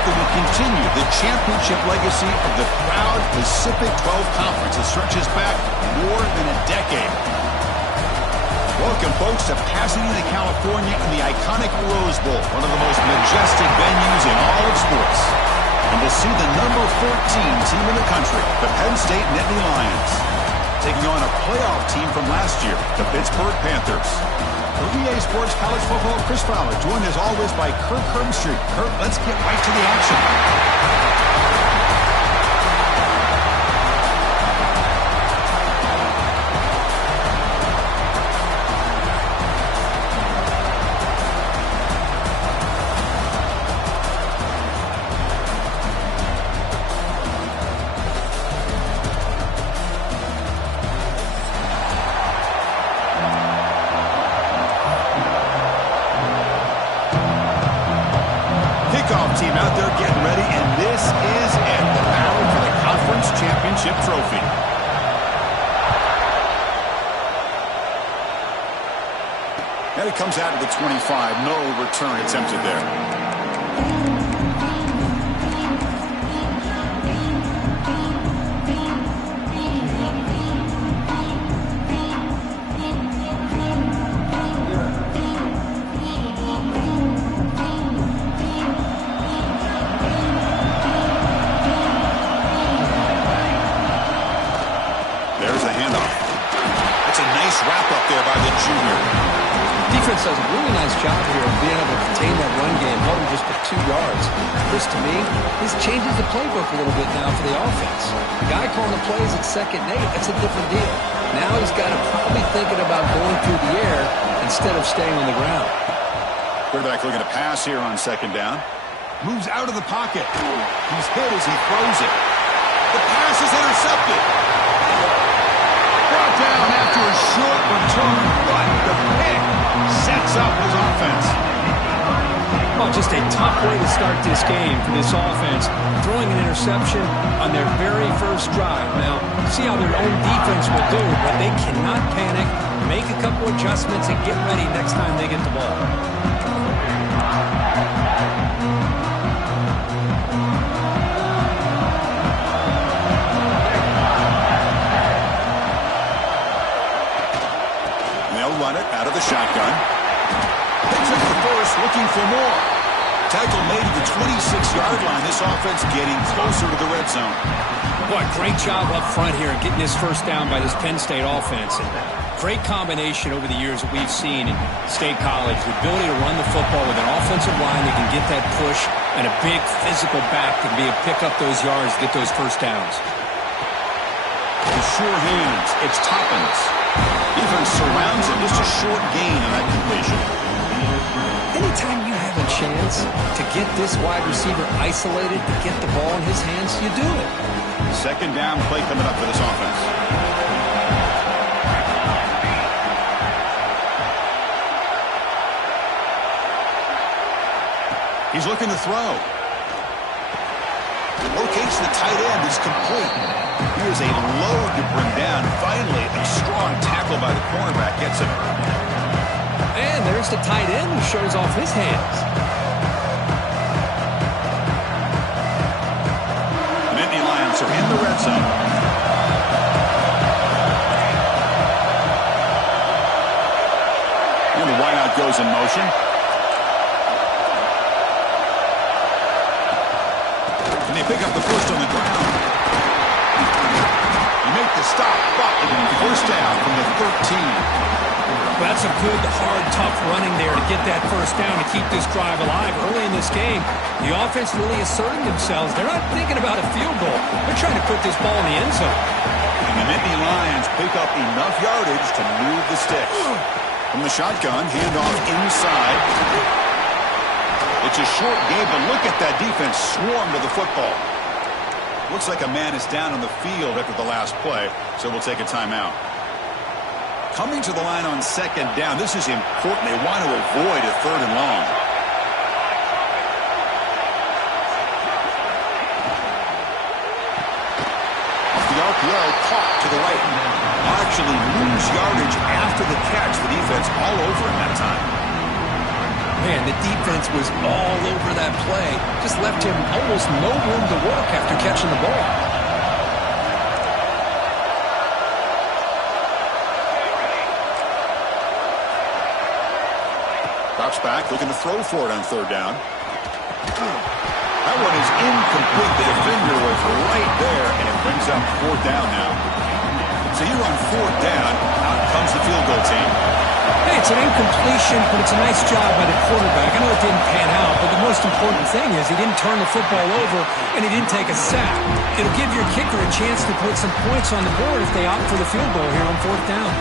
that will continue the championship legacy of the proud Pacific 12 Conference that stretches back more than a decade. Welcome, folks, to Pasadena, California in the iconic Rose Bowl, one of the most majestic venues in all of sports. And we'll see the number 14 team in the country, the Penn State Nittany Lions, taking on a playoff team from last year, the Pittsburgh Panthers. For EA Sports College Football, Chris Fowler, joined as always by Kirk Herbstreit. Kirk, let's get right to the action. Team out there getting ready, and this is it, the battle for the conference championship trophy. And it comes out of the 25. No return attempted there. Wrap-up there by the junior. Defense does a really nice job here of being able to contain that run game, held him just for 2 yards. This, to me, this changes the playbook a little bit now for the offense. The guy calling the plays at 2nd and 8, that's a different deal. Now he's got to probably thinking about going through the air instead of staying on the ground. Quarterback looking to pass here on 2nd down. Moves out of the pocket. He's hit as he throws it. The pass is intercepted. Brought down after a short return, but the pick sets up his offense. Well, just a tough way to start this game for this offense, throwing an interception on their very first drive. Now, see how their own defense will do, but they cannot panic, make a couple adjustments, and get ready next time they get the ball. Run it out of the shotgun. They took the first, looking for more. Tackle made at the 26-yard line. This offense getting closer to the red zone. Boy, great job up front here getting this first down by this Penn State offense. And great combination over the years that we've seen in State College. The ability to run the football with an offensive line that can get that push and a big physical back that can be able to pick up those yards, get those first downs. With sure hands, it's Toppins. Defense surrounds him. Just a short gain on that completion. Anytime you have a chance to get this wide receiver isolated, to get the ball in his hands, you do it. 2nd down play coming up for this offense. He's looking to throw. Locates the tight end. Is complete. Here's a load to bring down. Finally, a strong tackle by the cornerback gets him. And there's the tight end who shows off his hands. The Nittany Lions are in the red zone. And the wideout goes in motion. And they pick up the first on the ground. They make the stop, but first down from the 13. Well, that's a good, hard, tough running there to get that first down to keep this drive alive. Early in this game, the offense really asserting themselves. They're not thinking about a field goal. They're trying to put this ball in the end zone. And the Nittany Lions pick up enough yardage to move the sticks. From the shotgun, handoff inside. It's a short game, but look at that defense swarm to the football. Looks like a man is down on the field after the last play, so we'll take a timeout. Coming to the line on 2nd down, this is important. They want to avoid a 3rd and long. Off the RPO, caught to the right. Actually lose yardage after the catch. The defense all over him that time. Man, the defense was all over that play. Just left him almost no room to work after catching the ball. Drops back, looking to throw for it on third down. That one is incomplete. The defender was right there, and it brings up fourth down now. So you're on fourth down. Out comes the field goal team. Hey, it's an incompletion, but it's a nice job by the quarterback. I know it didn't pan out, but the most important thing is he didn't turn the football over, and he didn't take a sack. It'll give your kicker a chance to put some points on the board if they opt for the field goal here on fourth down.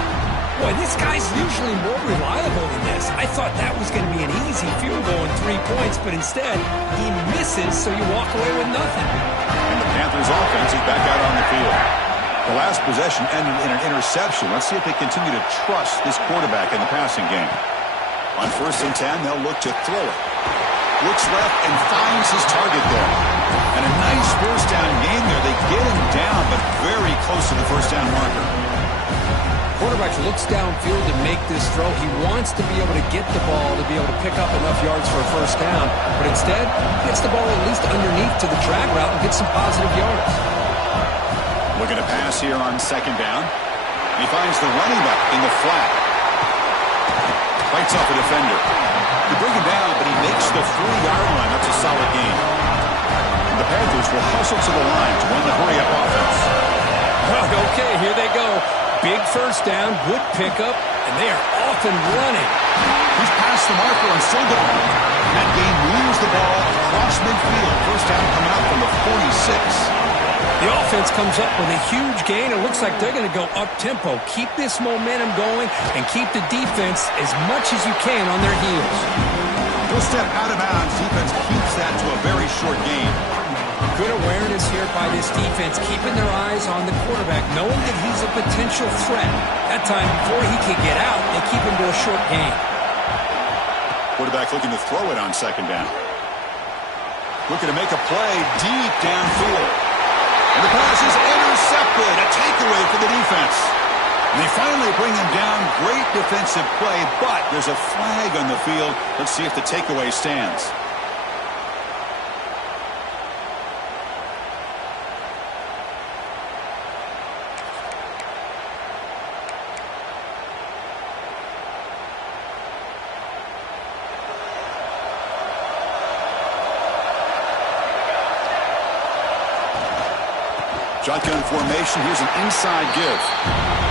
Boy, this guy's usually more reliable than this. I thought that was going to be an easy field goal and 3 points, but instead, he misses, so you walk away with nothing. And the Panthers offense is back out on the field. The last possession ended in an interception. Let's see if they continue to trust this quarterback in the passing game. On 1st and 10, they'll look to throw it. Looks left and finds his target there. And a nice first down gain there. They get him down, but very close to the first down marker. Quarterback looks downfield to make this throw. He wants to be able to get the ball to be able to pick up enough yards for a first down, but instead gets the ball at least underneath to the drag route and gets some positive yards. Looking to pass here on 2nd down. He finds the running back in the flat. Fights off a defender. They bring him down, but he makes the 3-yard line. That's a solid gain. The Panthers will hustle to the line to run the hurry-up offense. Okay, here they go. Big first down, good pickup, and they are off and running. He's past the marker and still going. That game moves the ball across midfield. First down coming up from the 46. The offense comes up with a huge gain. It looks like they're going to go up-tempo. Keep this momentum going and keep the defense as much as you can on their heels. He'll step out of bounds. Defense keeps that to a very short gain. Good awareness here by this defense, keeping their eyes on the quarterback, knowing that he's a potential threat. That time, before he can get out, they keep him to a short gain. Quarterback looking to throw it on 2nd down. Looking to make a play deep downfield. And the pass is intercepted. A takeaway for the defense. And they finally bring him down. Great defensive play, but there's a flag on the field. Let's see if the takeaway stands. Shotgun formation. Here's an inside give.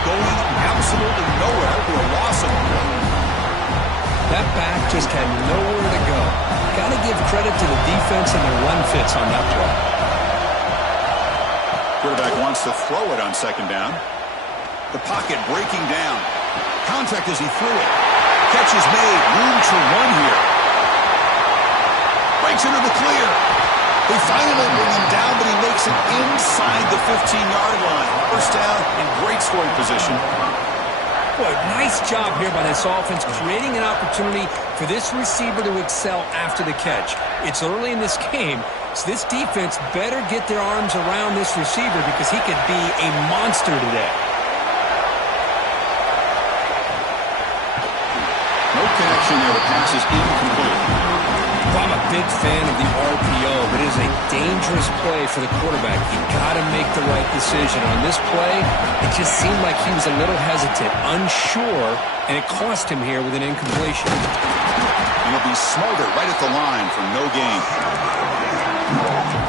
Going absolutely nowhere for a loss of one. That back just had nowhere to go. Got to give credit to the defense and their run fits on that play. Quarterback wants to throw it on 2nd down. The pocket breaking down. Contact as he threw it. Catch is made. Room to run here. Breaks into the clear. They finally bring him down, but he makes it inside the 15-yard line. First down in great scoring position. Boy, nice job here by this offense, creating an opportunity for this receiver to excel after the catch. It's early in this game, so this defense better get their arms around this receiver because he could be a monster today. No connection there. The pass is incomplete. I'm a big fan of the RPO, but it is a dangerous play for the quarterback. You got to make the right decision. On this play, it just seemed like he was a little hesitant, unsure, and it cost him here with an incompletion. And he'll be smothered right at the line for no gain.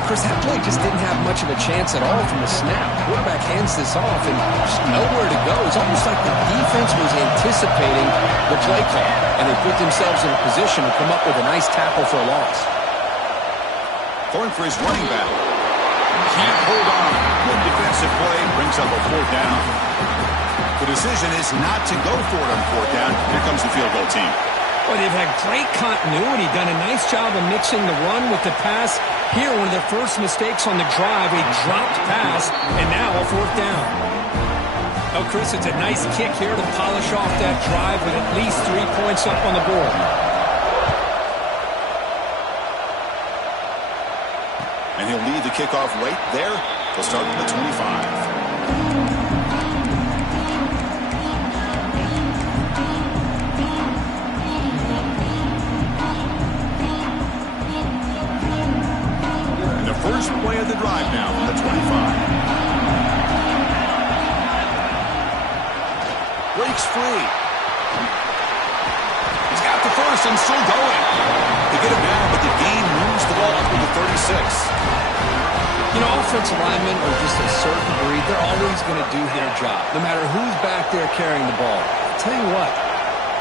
Chris, that play just didn't have much of a chance at all from the snap. Quarterback hands this off and just nowhere to go. It's almost like the defense was anticipating the play call, and they put themselves in a position to come up with a nice tackle for a loss. Going for his running back. Can't hold on. Good defensive play. Brings up a 4th down. The decision is not to go for it on 4th down. Here comes the field goal team. Well, they've had great continuity, done a nice job of mixing the run with the pass. Here, one of their first mistakes on the drive, a dropped pass, and now a 4th down. Oh, Chris, it's a nice kick here to polish off that drive with at least 3 points up on the board. And he'll lead the kickoff right there. They'll start at the 25. First play of the drive now from the 25. Breaks free. He's got the first and still going. They get him down, but the gain moves the ball up to the 36. You know, offensive linemen are just a certain breed. They're always going to do their job, no matter who's back there carrying the ball. I'll tell you what,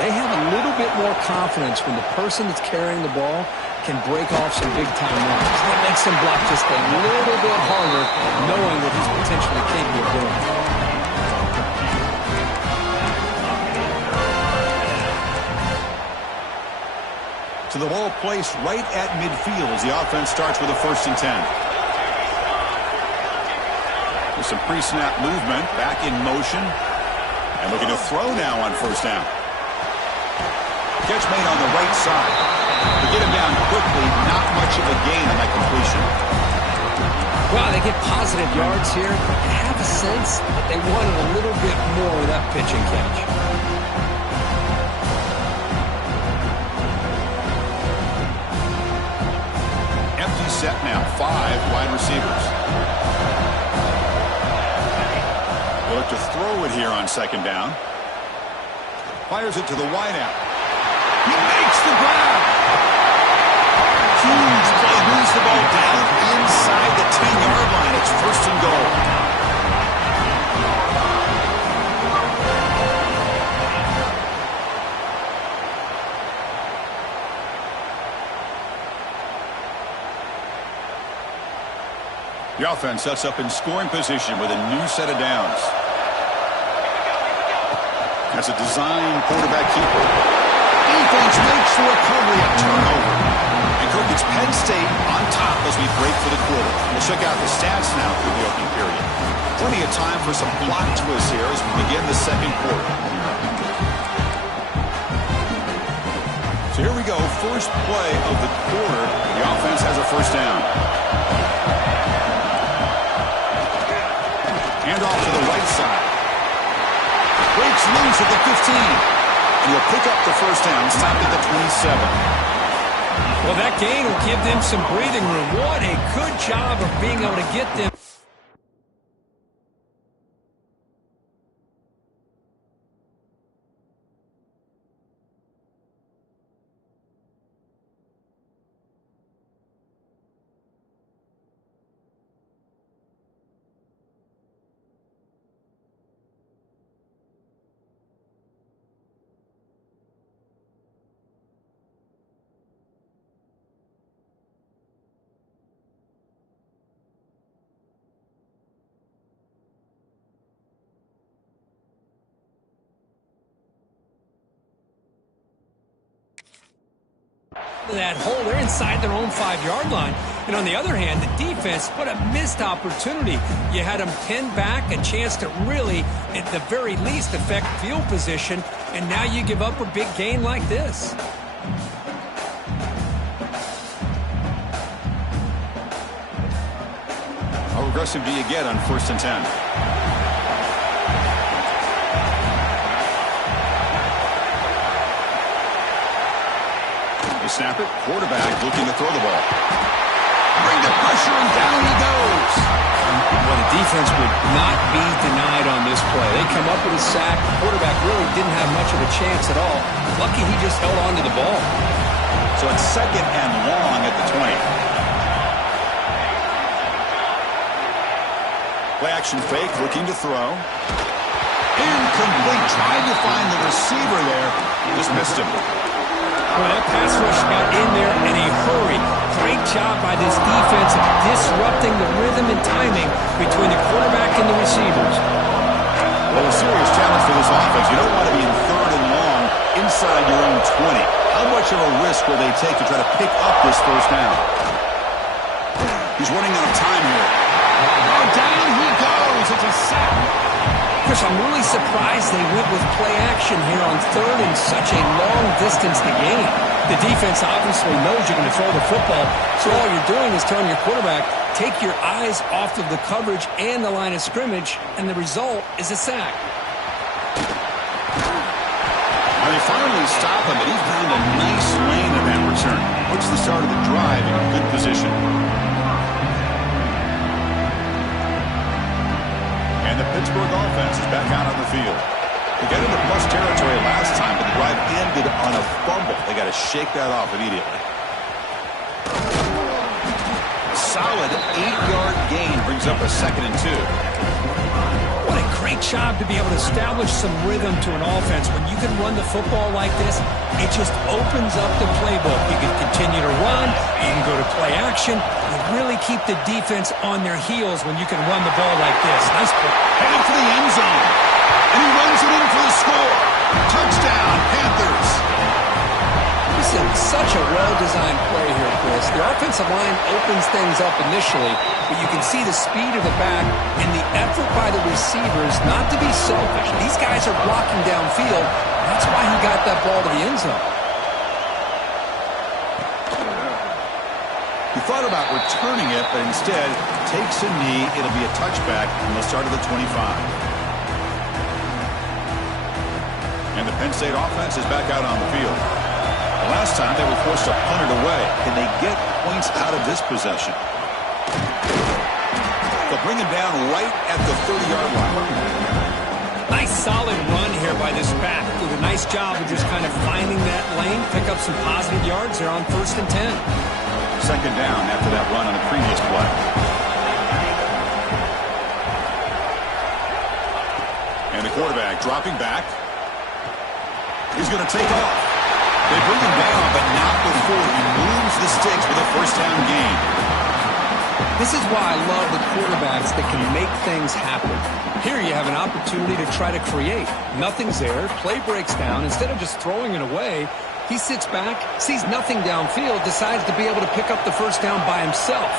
they have a little bit more confidence when the person that's carrying the ball can break off some big-time runs. That makes them block just a little bit harder, knowing what he's potentially capable of doing. To the ball placed right at midfield as the offense starts with a 1st and 10. With some pre-snap movement, back in motion, and looking to throw now on 1st down. Catch made on the right side. They get him down quickly, not much of a gain on that completion. Wow, they get positive yards here. I have a sense that they wanted a little bit more with that pitch and catch. Empty set now, 5 wide receivers. They look to throw it here on 2nd down. Fires it to the wideout. He makes the grab. Huge play. Moves the ball down inside the 10-yard line. It's 1st and goal. The offense sets up in scoring position with a new set of downs. That's a design quarterback keeper. Defense makes the recovery a turnover. And Cook, it's Penn State on top as we break for the quarter. We'll check out the stats now through the opening period. Plenty of time for some plot twists here as we begin the 2nd quarter. So here we go. First play of the quarter. The offense has a 1st down. Hand off to the right side. Breaks loose at the 15. And he'll pick up the 1st down, stopped at the 27. Well, that gain will give them some breathing room. What a good job of being able to get them. That hole, they're inside their own 5-yard line. And on the other hand, the defense, what a missed opportunity. You had them pinned back, a chance to really, at the very least, affect field position, and now you give up a big gain like this. How aggressive do you get on 1st and 10? Snap it. Quarterback looking to throw the ball. Bring the pressure, and down he goes. Well, the defense would not be denied on this play. They come up with a sack. The quarterback really didn't have much of a chance at all. Lucky he just held on to the ball. So it's 2nd and long at the 20. Play action fake, looking to throw. Incomplete. Tried to find the receiver there. Just missed him. Well, that pass rush got in there in a hurry. Great job by this defense of disrupting the rhythm and timing between the quarterback and the receivers. Well, a serious challenge for this offense. You don't want to be in 3rd and long inside your own 20. How much of a risk will they take to try to pick up this 1st down? He's running out of time here. Oh, down he goes. It's a sack. Chris, I'm really surprised they went with play action here on 3rd and such a long distance to gain. The defense obviously knows you're going to throw the football, so all you're doing is telling your quarterback, take your eyes off of the coverage and the line of scrimmage, and the result is a sack. Well, they finally stop him, but he found a nice lane in that return. Puts the start of the drive in a good position. Pittsburgh offense is back out on the field. They got into plus territory last time, but the drive ended on a fumble. They got to shake that off immediately. Solid 8-yard gain brings up a 2nd and 2. What a great job to be able to establish some rhythm to an offense. When you can run the football like this, it just opens up the playbook. You can continue to run, you can go to play action. You really keep the defense on their heels when you can run the ball like this. Nice play. Headed for the end zone. And he runs it in for the score. Touchdown, Panthers. This is such a well-designed play here, Chris. The offensive line opens things up initially, but you can see the speed of the back and the effort by the receivers not to be selfish. These guys are blocking downfield. That's why he got that ball to the end zone. He thought about returning it, but instead takes a knee. It'll be a touchback, and they'll start at the 25. And the Penn State offense is back out on the field. The last time they were forced to punt it away. Can they get points out of this possession? They'll bring him down right at the 30-yard line. Nice solid run here by this back. Did a nice job of just kind of finding that lane, pick up some positive yards there on 1st and 10. 2nd down after that run on the previous play. And the quarterback dropping back. He's going to take off. They bring him down, but not before he moves the sticks with a 1st down gain. This is why I love the quarterbacks that can make things happen. Here you have an opportunity to try to create. Nothing's there. Play breaks down. Instead of just throwing it away, He sits back, sees nothing downfield, decides to be able to pick up the 1st down by himself.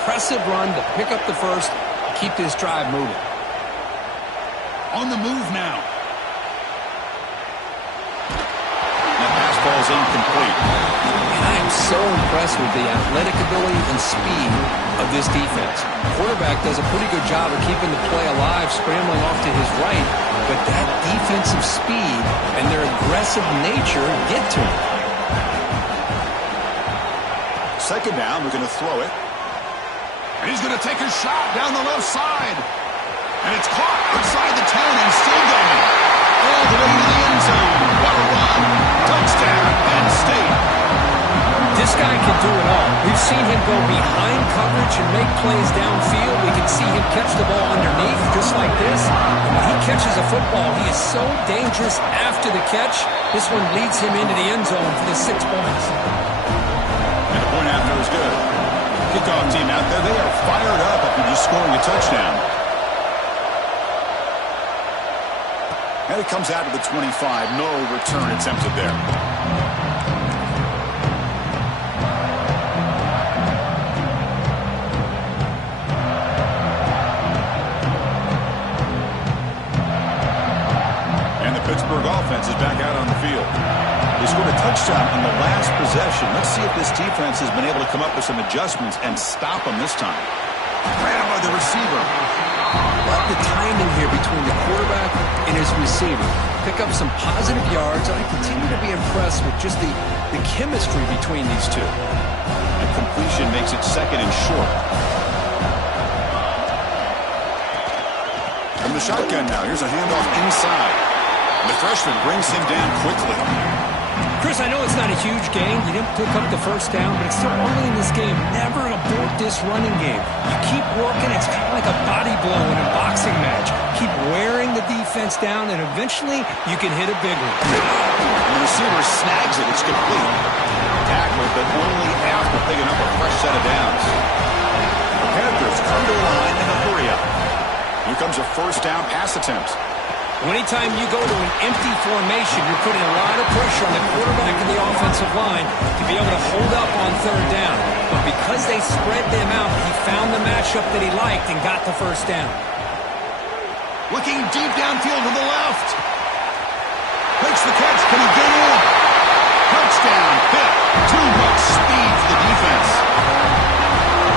Impressive run to pick up the 1st, keep this drive moving. On the move now. Ball's incomplete. And I am so impressed with the athletic ability and speed of this defense. The quarterback does a pretty good job of keeping the play alive, scrambling off to his right, but that defensive speed and their aggressive nature get to him. 2nd down, we're going to throw it. And he's going to take a shot down the left side. And it's caught outside the 10 and still going. All the way to the end zone. What a run. Touchdown, Penn State. This guy can do it all. We've seen him go behind coverage and make plays downfield. We can see him catch the ball underneath just like this. And when he catches a football, he is so dangerous after the catch. This one leads him into the end zone for the 6 points. And the point after is good. Kickoff team out there, they are fired up after just scoring a touchdown. And it comes out to the 25. No return attempted there. And the Pittsburgh offense is back out on the field. They scored a touchdown on the last possession. Let's see if this defense has been able to come up with some adjustments and stop them this time. Grabbed by the receiver. Love the timing here between the quarterback and his receiver. Pick up some positive yards. I continue to be impressed with just the chemistry between these two. And completion makes it 2nd and short. From the shotgun now, here's a handoff inside. And the freshman brings him down quickly. Chris, I know it's not a huge gain. You didn't pick up the 1st down, but it's still early in this game. Never abort this running game. You keep working. It's kind of like a body blow in a boxing match. Keep wearing the defense down, and eventually you can hit a big one. And the receiver snags it. It's complete. Tackled, but only after picking up a fresh set of downs. The Panthers come to the line in a hurry-up. Here comes a 1st down pass attempt. Anytime you go to an empty formation, you're putting a lot of pressure on the quarterback and the offensive line to be able to hold up on 3rd down. But because they spread them out, he found the matchup that he liked and got the 1st down. Looking deep downfield to the left. Makes the catch. Can he get in? Touchdown. Hit. Too much speed for the defense.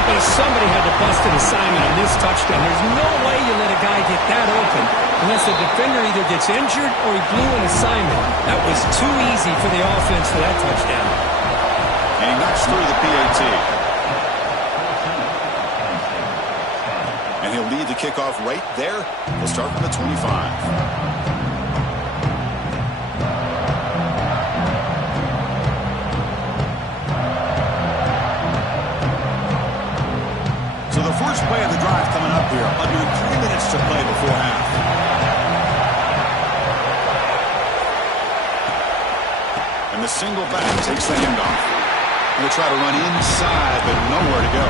But somebody had to bust an assignment on this touchdown. There's no way you let a guy get that open unless the defender either gets injured or he blew an assignment. That was too easy for the offense for that touchdown. And he knocks through the PAT. And he'll to lead the kickoff right there. We'll start from the 25. The first play of the drive coming up here. Under 3 minutes to play before half. And the single back takes the handoff. Going to try to run inside, but nowhere to go.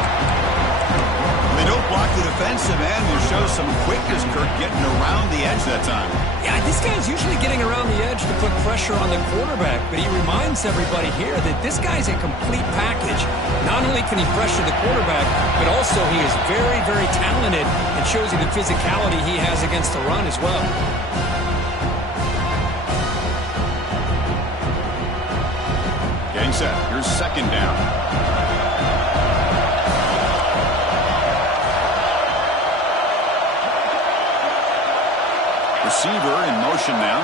They don't block the defensive end. They show some quickness, Kirk, getting around the edge that time. Yeah, this guy's usually getting around the edge to put pressure on the quarterback, but he reminds everybody here that this guy's a complete package. Not only can he pressure the quarterback, but also he is very, very talented and shows you the physicality he has against the run as well. Getting set. Here's second down. Receiver in motion now.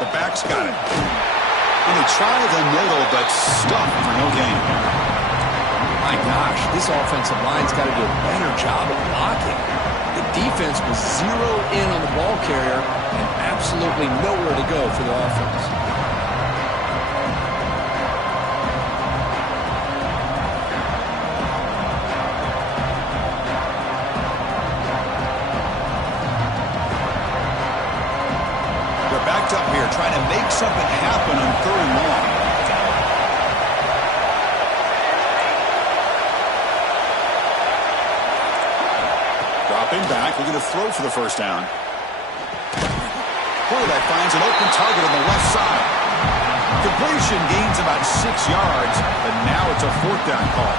The back's got it. And they try the middle, but stuffed for no gain. My gosh, this offensive line's got to do a better job of blocking. The defense was zeroed in on the ball carrier and absolutely nowhere to go for the offense. Up here trying to make something happen on 3rd and long. Dropping back, looking to throw for the first down. Quarterback finds an open target on the left side. Completion gains about 6 yards, but now it's a 4th down call.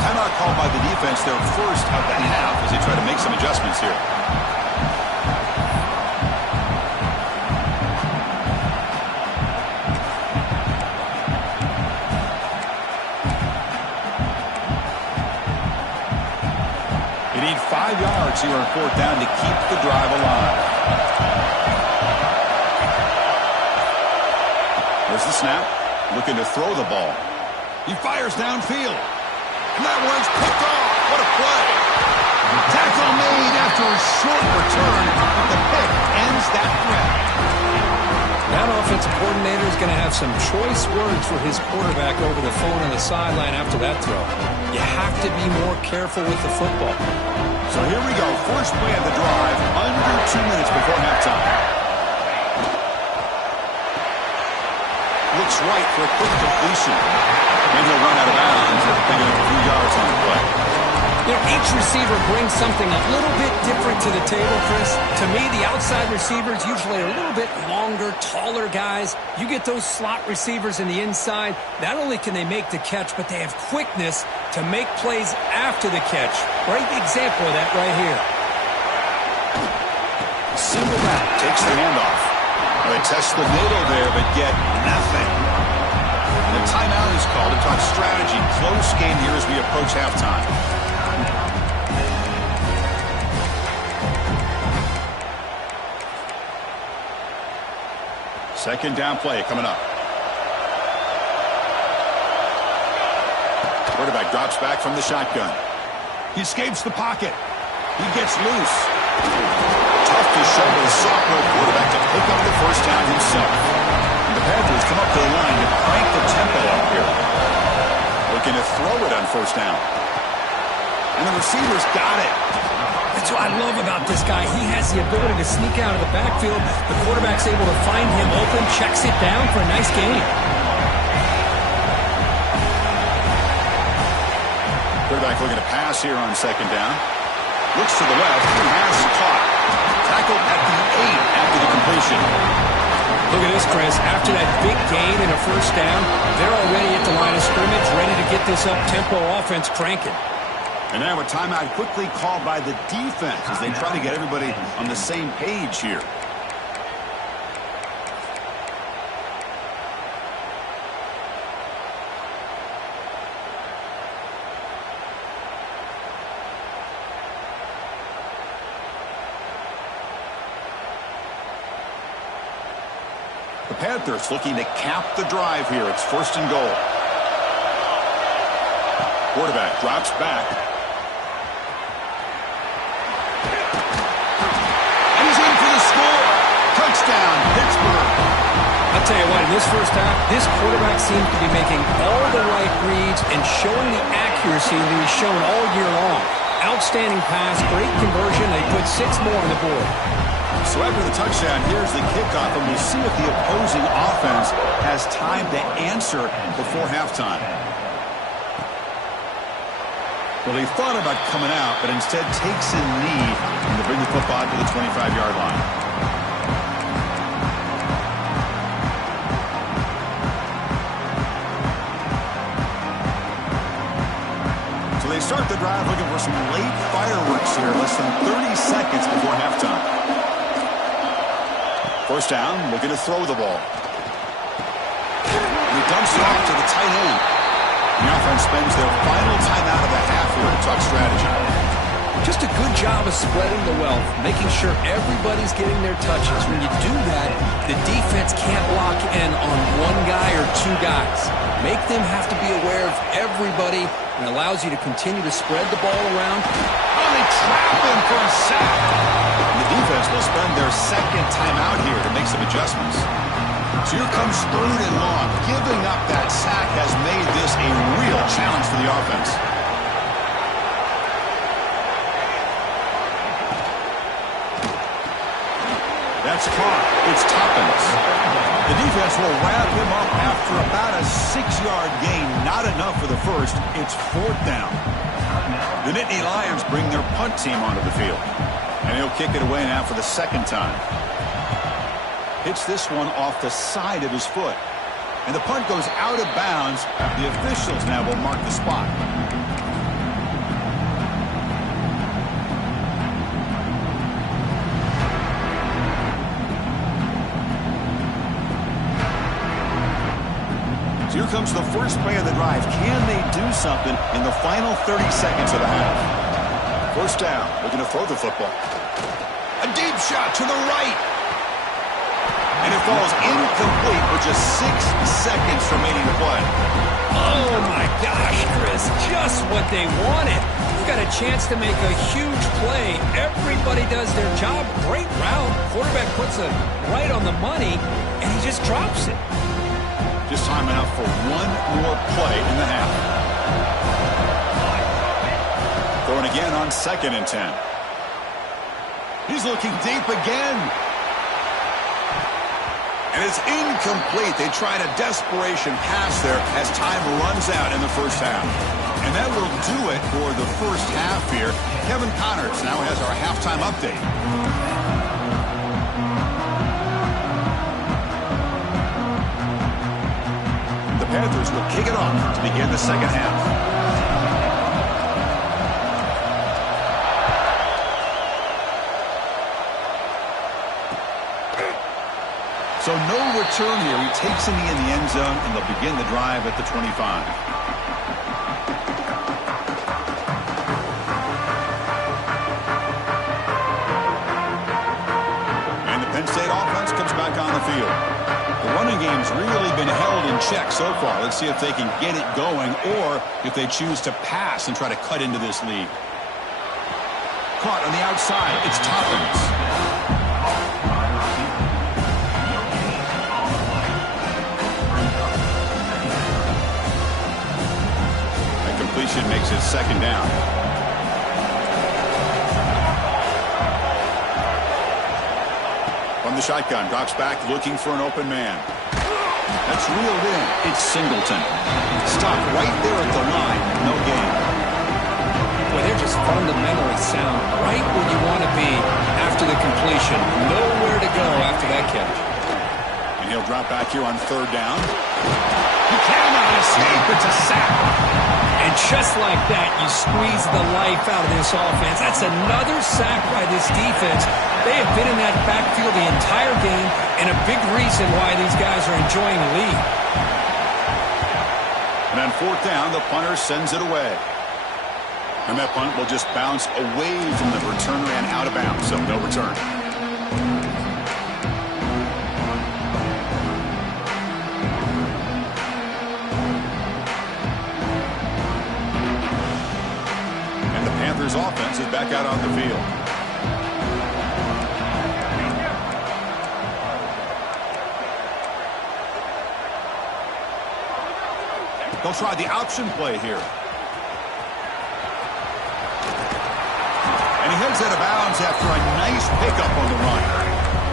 Timeout called by the defense, their first of the half, as they try to make some adjustments here. Need 5 yards here on 4th down to keep the drive alive. There's the snap. Looking to throw the ball. He fires downfield. And that one's picked off. What a play. Tackle made after a short return, but the pick ends that threat. That offensive coordinator is going to have some choice words for his quarterback over the phone on the sideline after that throw. You have to be more careful with the football. So here we go. First play of the drive, under 2 minutes before halftime. Looks right for a quick completion. And he'll run out of bounds after picking up a few yards on the play. You know, each receiver brings something a little bit different to the table, Chris. To me, the outside receivers usually are a little bit longer, taller guys. You get those slot receivers in the inside, not only can they make the catch, but they have quickness to make plays after the catch. Great example of that right here. Single back takes the handoff. They test the middle there, but get nothing. And the timeout is called to talk strategy. Close game here as we approach halftime. Second down play coming up. Quarterback drops back from the shotgun. He escapes the pocket. He gets loose. Tough to shoulder the sophomore quarterback to pick up the first down himself. And the Panthers come up to the line to crank the tempo up here. Looking to throw it on 1st down. And the receiver's got it. That's what I love about this guy. He has the ability to sneak out of the backfield. The quarterback's able to find him open, checks it down for a nice gain. Quarterback looking to pass here on 2nd down. Looks to the left and has caught. Tackled at the 8 after the completion. Look at this, Chris. After that big gain and a 1st down, they're already at the line of scrimmage, ready to get this up-tempo offense cranking. And now a timeout quickly called by the defense as they try to get everybody on the same page here. The Panthers looking to cap the drive here. It's 1st and goal. Quarterback drops back. And he's in for the score. Touchdown, Pittsburgh. I'll tell you what, in this first half, this quarterback seems to be making all the right reads and showing the accuracy that he's shown all year long. Outstanding pass, great conversion. They put 6 more on the board. So after the touchdown, here's the kickoff, and we'll see if the opposing offense has time to answer before halftime. Well, he thought about coming out, but instead takes a knee to bring the football to the 25-yard line. So they start the drive looking for some late fireworks here, less than 30 seconds before halftime. First down, looking to throw the ball. He dumps it off to the tight end. The offense spends their final timeout of the half here to talk strategy. Just a good job of spreading the wealth, making sure everybody's getting their touches. When you do that, the defense can't lock in on one guy or 2 guys. Make them have to be aware of everybody, and allows you to continue to spread the ball around. Oh, they trap him for a sack. And the defense will spend their second timeout here to make some adjustments. So here comes 3rd and long. Giving up that sack has made this a real challenge for the offense. That's caught. It's Toppins. The defense will wrap him up after about a 6-yard gain. Not enough for the first. It's 4th down. The Nittany Lions bring their punt team onto the field. And he'll kick it away now for the 2nd time. Hits this one off the side of his foot. And the punt goes out of bounds. The officials now will mark the spot. So here comes the first play of the drive. Can they do something in the final 30 seconds of the half? First down. Looking to throw the football. A deep shot to the right. And it falls incomplete with just 6 seconds remaining to play. Oh, my gosh, Chris. Just what they wanted. You've got a chance to make a huge play. Everybody does their job. Great route. Quarterback puts it right on the money, and he just drops it. Just timing out for one more play in the half. Throwing again on 2nd and 10. He's looking deep again. And it's incomplete. They tried a desperation pass there as time runs out in the first half. And that will do it for the first half here. Kevin Connors now has our halftime update. The Panthers will kick it off to begin the second half. So no return here. He takes a knee in the end zone, and they'll begin the drive at the 25. And the Penn State offense comes back on the field. The running game's really been held in check so far. Let's see if they can get it going, or if they choose to pass and try to cut into this lead. Caught on the outside. It's Toppins. Makes it 2nd down. From the shotgun, drops back, looking for an open man. That's reeled in. It's Singleton. Stopped right there at the line. No gain. Boy, they're just fundamentally sound. Right where you want to be after the completion. Nowhere to go after that catch. And he'll drop back here on 3rd down. He cannot escape. It's a sack. And just like that, you squeeze the life out of this offense. That's another sack by this defense. They have been in that backfield the entire game, and a big reason why these guys are enjoying the lead. And on 4th down, the punter sends it away. And that punt will just bounce away from the returner and out of bounds, so no return. offense is back out on the field. They'll try the option play here. And he heads out of bounds after a nice pickup on the run.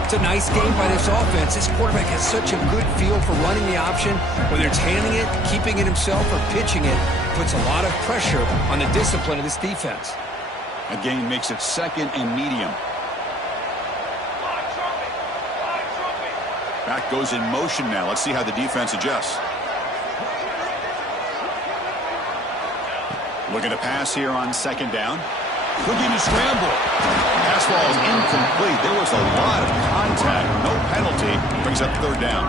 It's a nice game by this offense. This quarterback has such a good feel for running the option. Whether it's handing it, keeping it himself, or pitching it, puts a lot of pressure on the discipline of this defense. A gain makes it 2nd and medium. Back goes in motion now. Let's see how the defense adjusts. Looking to pass here on 2nd down. Looking to scramble. Pass ball is incomplete. There was a lot of contact. No penalty. Brings up 3rd down.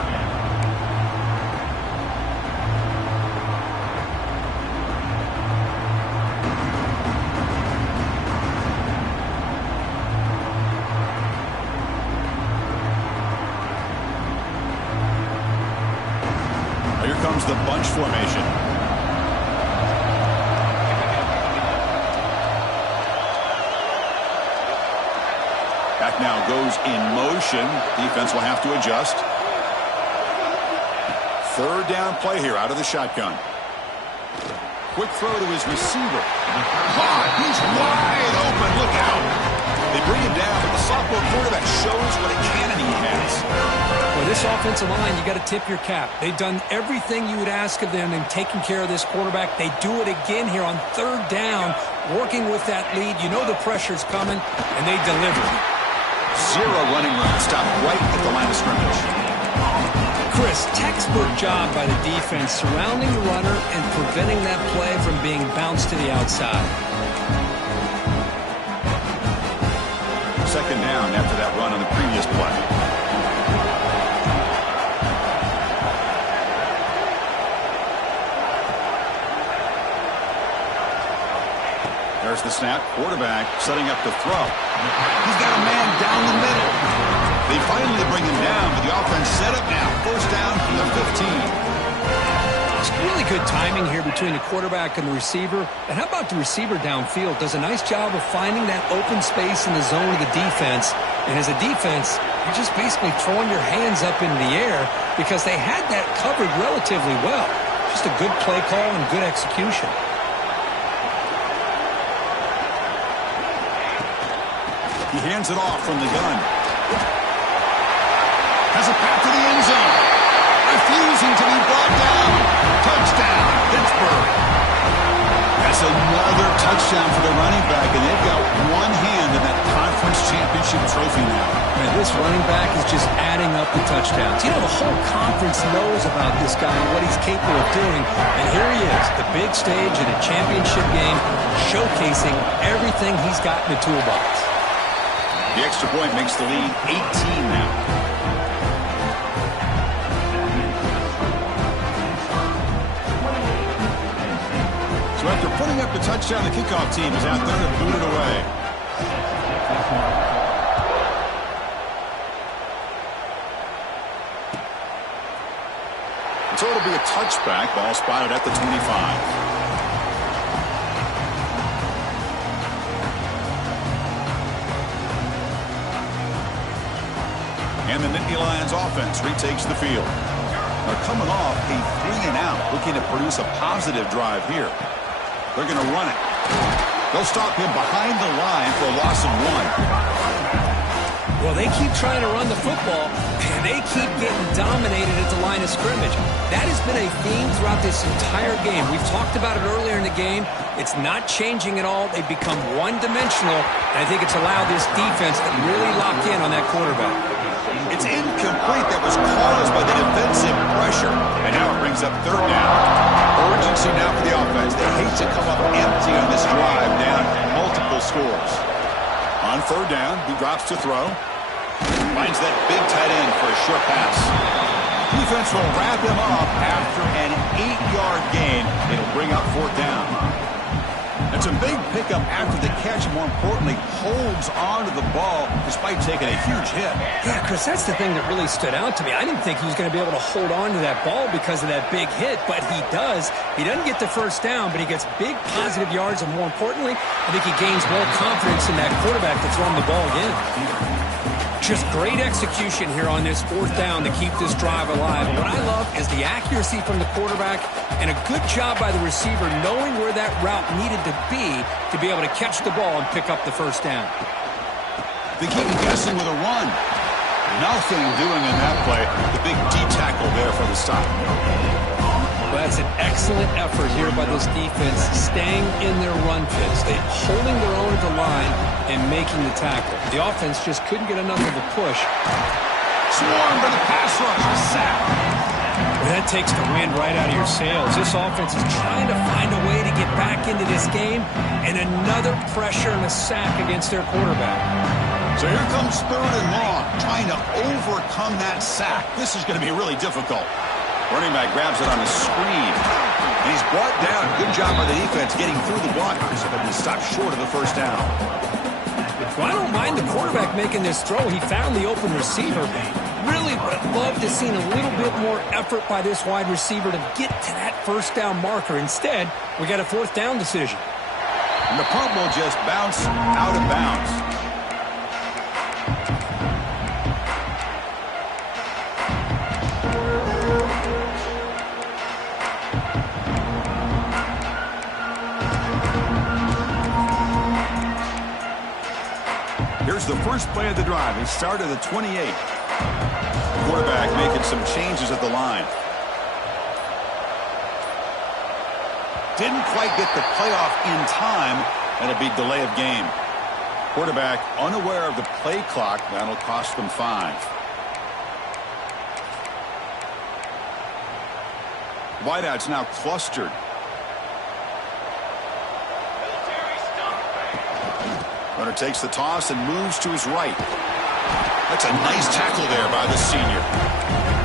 Here comes the bunch formation. Back now goes in motion. Defense will have to adjust. 3rd down play here out of the shotgun. Quick throw to his receiver. He's wide open. Look out. They bring him down, but the sophomore quarterback shows what a cannon he has. Well, this offensive line, you got to tip your cap. They've done everything you would ask of them in taking care of this quarterback. They do it again here on 3rd down, working with that lead. You know the pressure's coming, and they deliver. 0 running room. Stopped right at the line of scrimmage. Chris, textbook job by the defense surrounding the runner and preventing that play from being bounced to the outside. 2nd down after that run on the previous play. There's the snap. Quarterback setting up to throw. He's got a man down the middle. They finally bring him down, but the offense set up now. 1st down from the 15. It's really good timing here between the quarterback and the receiver. And how about the receiver downfield? Does a nice job of finding that open space in the zone of the defense. And as a defense, you're just basically throwing your hands up into the air because they had that covered relatively well. Just a good play call and good execution. He hands it off from the gun. Has a path to the end zone. Refusing to be brought down. Touchdown, Pittsburgh. That's another touchdown for the running back, and they've got one hand in that conference championship trophy now. Man, this running back is just adding up the touchdowns. You know, the whole conference knows about this guy and what he's capable of doing. And here he is, the big stage in a championship game, showcasing everything he's got in the toolbox. The extra point makes the lead 18 now. So after putting up the touchdown, the kickoff team is out there to boot it away. So it'll be a touchback. Ball spotted at the 25. And the Nittany Lions offense retakes the field. They're coming off a 3-and-out, looking to produce a positive drive here. They're going to run it. They'll stop him behind the line for a loss of 1. Well, they keep trying to run the football, and they keep getting dominated at the line of scrimmage. That has been a theme throughout this entire game. We've talked about it earlier in the game. It's not changing at all. They've become one-dimensional, and I think it's allowed this defense to really lock in on that quarterback. It's incomplete. That was caused by the defensive pressure. And now it brings up 3rd down. Urgency now for the offense. They hate to come up empty on this drive, down multiple scores. On 3rd down, he drops to throw. Finds that big tight end for a short pass. Defense will wrap him up after an 8-yard gain. It'll bring up 4th down. That's a big pickup after the catch, and more importantly, holds on to the ball despite taking a huge hit. Yeah, Chris, that's the thing that really stood out to me. I didn't think he was going to be able to hold on to that ball because of that big hit, but he does. He doesn't get the first down, but he gets big positive yards, and more importantly, I think he gains more confidence in that quarterback to throw him the ball again. Just great execution here on this fourth down to keep this drive alive. And what I love is the accuracy from the quarterback and a good job by the receiver knowing where that route needed to be able to catch the ball and pick up the first down. They keep guessing with a run. Nothing doing in that play. The big D tackle there for the stop. Well, that's an excellent effort here by this defense, staying in their run fits. They're holding their own at the line and making the tackle. The offense just couldn't get enough of a push. Swarmed by the pass rush. A sack. Well, that takes the wind right out of your sails. This offense is trying to find a way to get back into this game, and another pressure and a sack against their quarterback. So here comes 3rd and long, trying to overcome that sack. This is going to be really difficult. Running back grabs it on the screen. And he's brought down. Good job by the defense getting through the blockers, but he stopped short of the first down. Well, I don't mind the quarterback making this throw. He found the open receiver. Really would have loved to seen a little bit more effort by this wide receiver to get to that first down marker. Instead, we got a 4th down decision. And the punt will just bounce out of bounds. Here's the first play of the drive. He started at the 28. Quarterback making some changes at the line. Didn't quite get the playoff in time, and a big delay of game. Quarterback unaware of the play clock. That'll cost them 5. Wideouts now clustered. Runner takes the toss and moves to his right. That's a nice tackle there by the senior.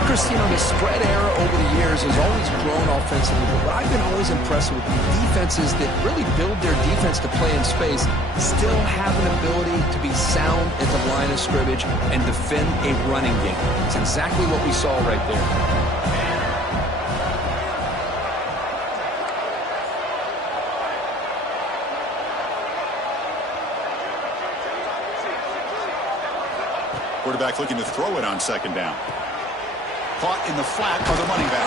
Chris, you know, the spread era over the years has always grown offensively, but what I've been always impressed with defenses that really build their defense to play in space still have an ability to be sound at the line of scrimmage and defend a running game. It's exactly what we saw right there. Quarterback looking to throw it on 2nd down. Caught in the flat by the running back.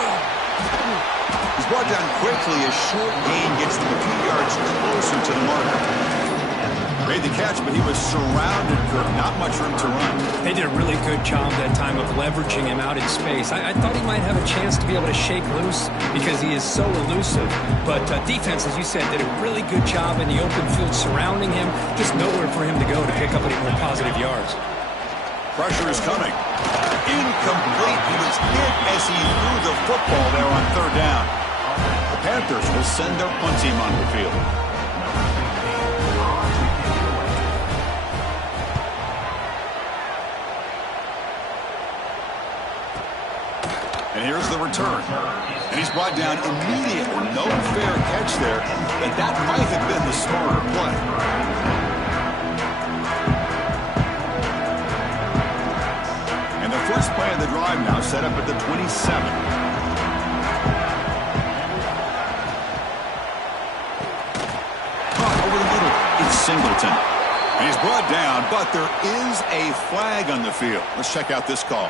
He's brought down quickly. A short gain gets them a few yards closer to the marker. Made the catch, but he was surrounded for not much room to run. They did a really good job that time of leveraging him out in space. I thought he might have a chance to be able to shake loose because he is so elusive. But defense, as you said, did a really good job in the open field surrounding him. Just nowhere for him to go to pick up any more positive yards. Pressure is coming. Incomplete. He was hit as he threw the football there on 3rd down. The Panthers will send their punt team on the field. And here's the return. And he's brought down immediately. No fair catch there, but that might have been the smarter play. And the first play of the drive now set up at the 27. Caught over the middle. It's Singleton. And he's brought down, but there is a flag on the field. Let's check out this call.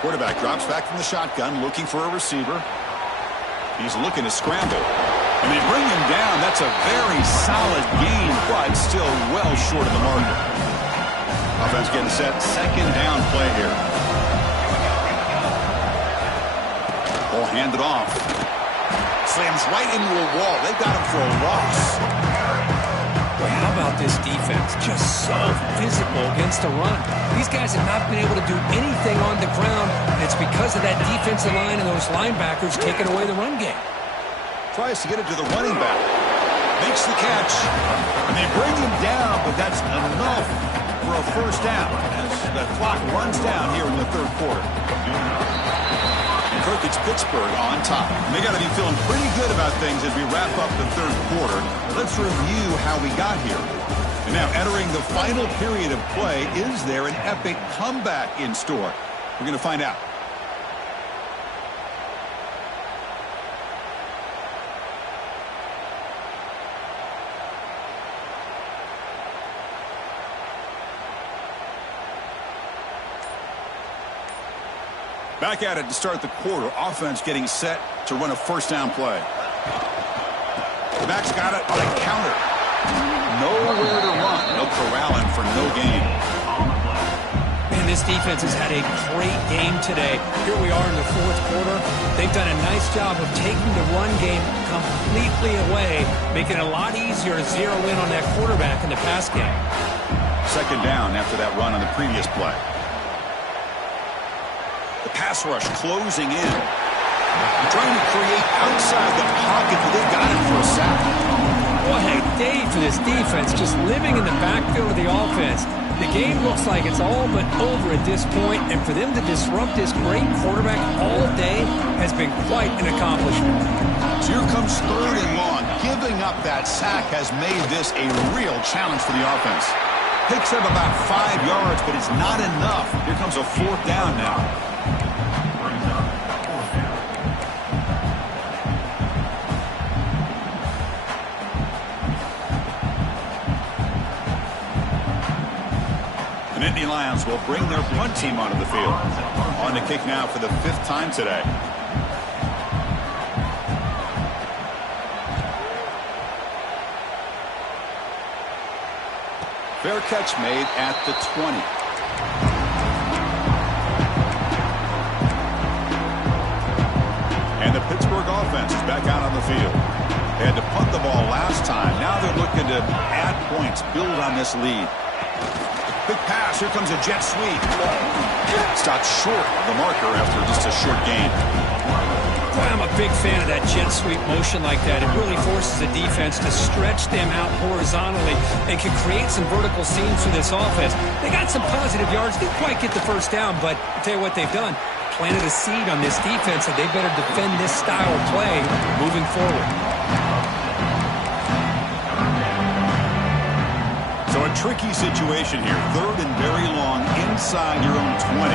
Quarterback drops back from the shotgun, looking for a receiver. He's looking to scramble. And they bring him down. That's a very solid gain, but still well short of the marker. Offense getting set. 2nd down play here. Ball handed off. Slams right into a wall. They got him for a loss. Boy, how about this defense? Just so physical against the run. These guys have not been able to do anything on the ground, and it's because of that defensive line and those linebackers taking away the run game. Tries to get it to the running back. Makes makes the catch. And they bring him down, but that's enough for a first down as the clock runs down here in the third quarter. And Kirk, it's Pittsburgh on top. And they got to be feeling pretty good about things as we wrap up the third quarter. Let's review how we got here. And now entering the final period of play, is there an epic comeback in store? We're going to find out. Back at it to start the quarter. Offense getting set to run a first down play. Max got it on a counter. Nowhere to run. No corralling for no gain. Man, this defense has had a great game today. Here we are in the fourth quarter. They've done a nice job of taking the run game completely away, making it a lot easier to zero in on that quarterback in the pass game. Second down after that run on the previous play. The pass rush closing in. Trying to create outside the pocket, but they got him for a sack. What a day for this defense, just living in the backfield of the offense. The game looks like it's all but over at this point, and for them to disrupt this great quarterback all day has been quite an accomplishment. So here comes third and long. Giving up that sack has made this a real challenge for the offense. Picks up about 5 yards, but it's not enough. Here comes a fourth down now. The Nittany Lions will bring their punt team onto the field. On to kick now for the 5th time today. Fair catch made at the 20. And the Pittsburgh offense is back out on the field. They had to punt the ball last time. Now they're looking to add points, build on this lead. Big pass. Here comes a jet sweep. Stopped short of the marker after just a short gain. Boy, I'm a big fan of that jet sweep motion like that. It really forces the defense to stretch them out horizontally and can create some vertical seams for this offense. They got some positive yards. Didn't quite get the first down, but I'll tell you what they've done. Planted a seed on this defense, and they better defend this style of play moving forward. So a tricky situation here. Third and very long inside your own 20.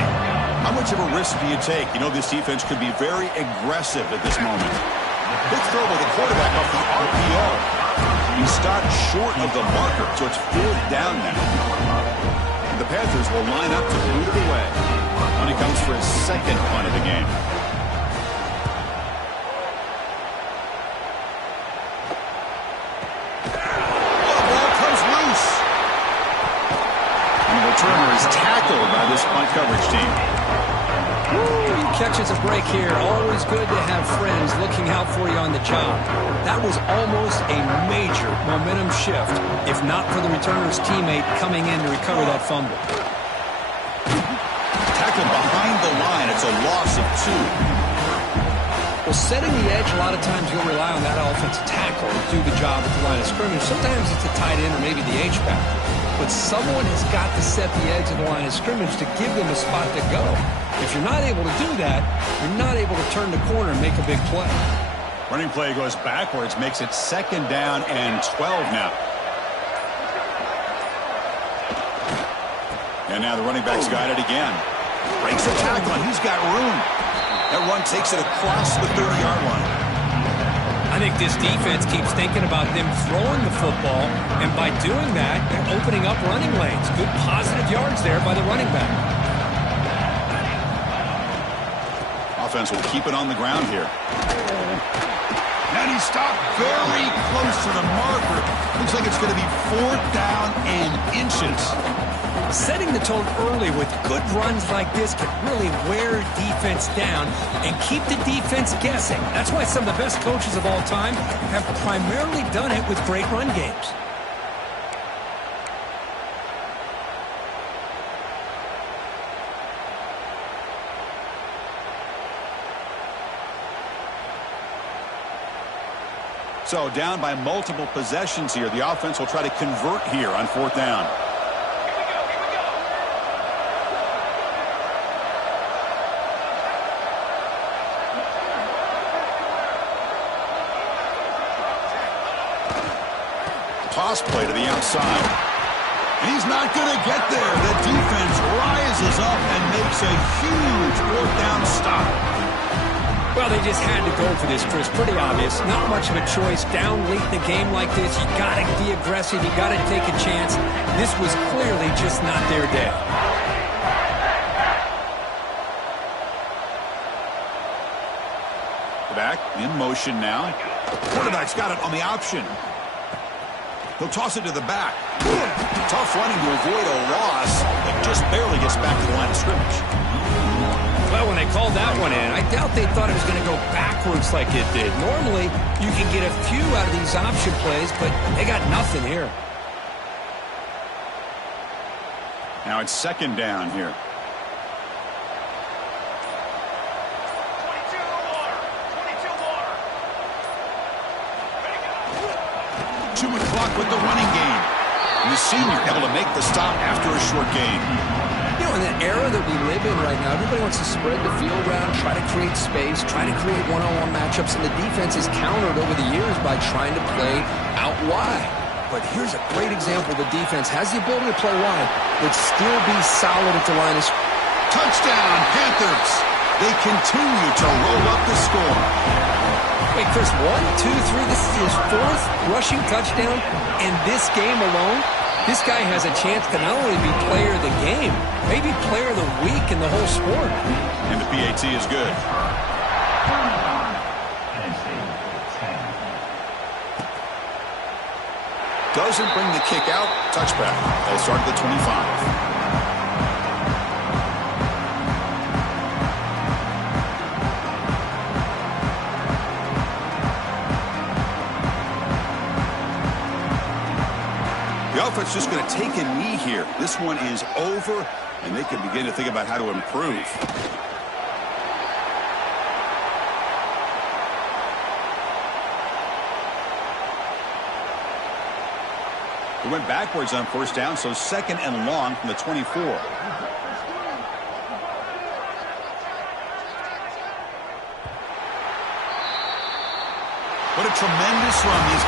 How much of a risk do you take? You know this defense could be very aggressive at this moment. Big throw by the quarterback off the RPO. He stopped short of the marker, so it's fourth down now. And the Panthers will line up to boot it away. When he comes for his second punt of the game. Returner is tackled by this punt coverage team. Ooh, he catches a break here. Always good to have friends looking out for you on the job. That was almost a major momentum shift, if not for the returner's teammate coming in to recover that fumble. Tackled behind the line. It's a loss of 2. Well, setting the edge, a lot of times you'll rely on that offensive tackle to do the job at the line of scrimmage. Sometimes it's a tight end or maybe the H-back. But someone has got to set the edge of the line of scrimmage to give them a spot to go. If you're not able to do that, you're not able to turn the corner and make a big play. Running play goes backwards, makes it second down and 12 now. And now the running back's got it again. Breaks the tackle, and he's got room. That run takes it across the 30-yard line. I think this defense keeps thinking about them throwing the football, and by doing that, they're opening up running lanes. Good positive yards there by the running back. Offense will keep it on the ground here. And he stopped very close to the marker. Looks like it's going to be fourth down and inches. Setting the tone early with good runs like this can really wear defense down and keep the defense guessing. That's why some of the best coaches of all time have primarily done it with great run games. So down by multiple possessions here. The offense will try to convert here on 4th down. Toss play to the outside. And he's not going to get there. The defense rises up and makes a huge 4th down stop. Well, they just had to go for this, Chris. Pretty obvious. Not much of a choice. Down late in the game like this, you got to be aggressive. You got to take a chance. This was clearly just not their day. Back in motion now. Quarterback's got it on the option. He'll toss it to the back. Tough running to avoid a loss, but just barely gets back to the line of scrimmage. Well, when they called that one in, I doubt they thought it was going to go backwards like it did. Normally, you can get a few out of these option plays, but they got nothing here. Now it's 2nd down here. Clock with the running game. And the senior able to make the stop after a short gain. You know, in the era that we live in right now, everybody wants to spread the field around, try to create space, try to create one-on-one matchups, and the defense is countered over the years by trying to play out wide. But here's a great example. The defense has the ability to play wide, but still be solid at the line of scrimmage. Touchdown, Panthers. They continue to roll up the score. Wait, Chris, 1, 2, 3, this is his 4th rushing touchdown in this game alone. This guy has a chance to not only be player of the game, maybe player of the week in the whole sport. And the PAT is good. Doesn't bring the kick out. Touchback. They'll start at the 25. The offense just going to take a knee here. This one is over, and they can begin to think about how to improve. It went backwards on 1st down, so 2nd and long from the 24. What a tremendous run these guys.